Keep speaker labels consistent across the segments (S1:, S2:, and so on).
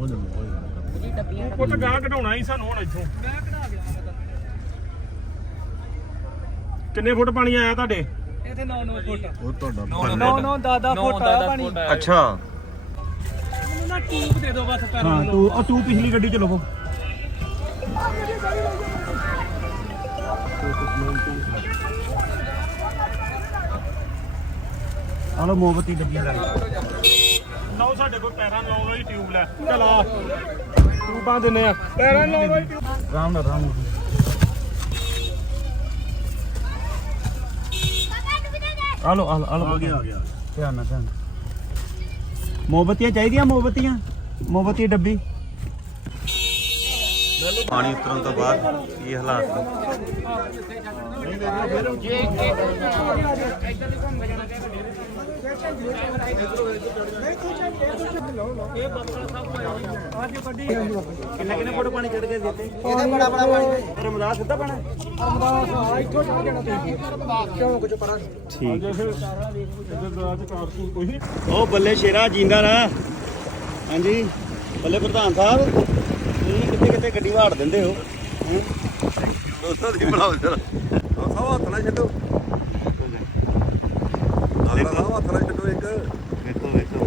S1: ਪੁੱਤ ਗਾਹ ਕਢਾਉਣਾ ਹੀ ਸਾਨੂੰ ਹੁਣ ਇੱਥੋਂ ਕਿੰਨੇ ਫੁੱਟ ਪਾਣੀ ਆਇਆ ਤੁਹਾਡੇ
S2: ਇੱਥੇ 9 ਫੁੱਟ
S3: ਉਹ ਤੁਹਾਡਾ
S2: 9 10 ਫੁੱਟ ਆਇਆ ਪਾਣੀ
S4: ਅੱਛਾ
S2: ਮੈਨੂੰ ਨਾ ਟੂਬ ਦੇ ਦਿਓ ਬਸ ਪੈਰਾਂ
S1: ਹਾਂ
S2: ਨੂੰ
S1: ਤੂੰ ਪਿਛਲੀ ਗੱਡੀ ਚ ਲਵੋ ਆਲੋ ਮੋਮਬੱਤੀ ਡੱਬੀਆਂ ਲੈ ਲਓ ਸਾਡੇ ਕੋਲ ਪੈਰਾਂ ਨੂੰ ਲਾਉਣ ਵਾਲੀ ਟਿਊਬ ਲੈ ਚਲਾ ਟਿਊਬਾਂ ਦਿੰਨੇ ਆ ਪੈਰਾਂ ਨੂੰ ਲਾਉਣ ਵਾਲੀ ਟਿਊਬ ਆਰਾਮ ਨਾਲ ਆਲੋ ਆ ਗਿਆ ਧਿਆਨ ਨਾਲ ਮੋਮਬੱਤੀਆਂ ਚਾਹੀਦੀਆਂ ਮੋਮਬੱਤੀ ਡੱਬੀ
S4: ਪਾਣੀ ਉਤਰਨ ਤੋਂ ਬਾਅਦ ਕੀ ਹਾਲਾਤ
S1: ਕਿੰਨੇ ਫੁੱਟ ਪਾਣੀ ਚੜ ਕੇ ਦਿੱਤੇ ਇਹਦਾ ਬੜਾ ਪਾਣੀ ਰਮਦਾਸ ਸਿੱਧਾ ਪਾਣਾ ਰਮਦਾਸ ਇੱਥੋਂ ਚੜ ਜਾਣਾ ਤੁਸੀਂ ਕਿਉਂ ਕੁਝ ਪਰਾਂ
S4: ਠੀਕ
S1: ਕੋਈ
S4: ਉਹ ਬੱਲੇ ਸ਼ੇਰਾ ਜਿੰਦਾ ਨਾ ਹਾਂਜੀ ਬੱਲੇ ਪ੍ਰਧਾਨ ਸਾਹਿਬ ਤੁਸੀਂ ਕਿੱਥੇ ਗੱਡੀ ਵਾੜ ਦਿੰਦੇ ਹੋ
S3: ਦੋਸਤਾਂ ਦੀ ਬਣਾਓ ਜਰਾ ਸਭ ਹੱਥ ਨਾਲ ਛੱਡੋ ਹੱਥ ਨਾਲ ਛੱਡੋ ਇੱਕ
S4: ਵੇਖੋ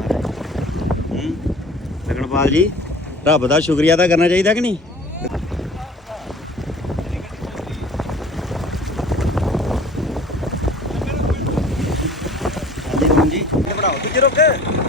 S4: ਲਗਣਪਾਲ ਜੀ ਰੱਬ ਦਾ ਸ਼ੁਕਰੀਆ ਤਾਂ ਕਰਨਾ ਚਾਹੀਦਾ ਕਿ ਨਹੀਂ ਹਾਂਜੀ ਹਾਂਜੀ ਪੜਾਓ ਤੁਸੀਂ ਰੁਕ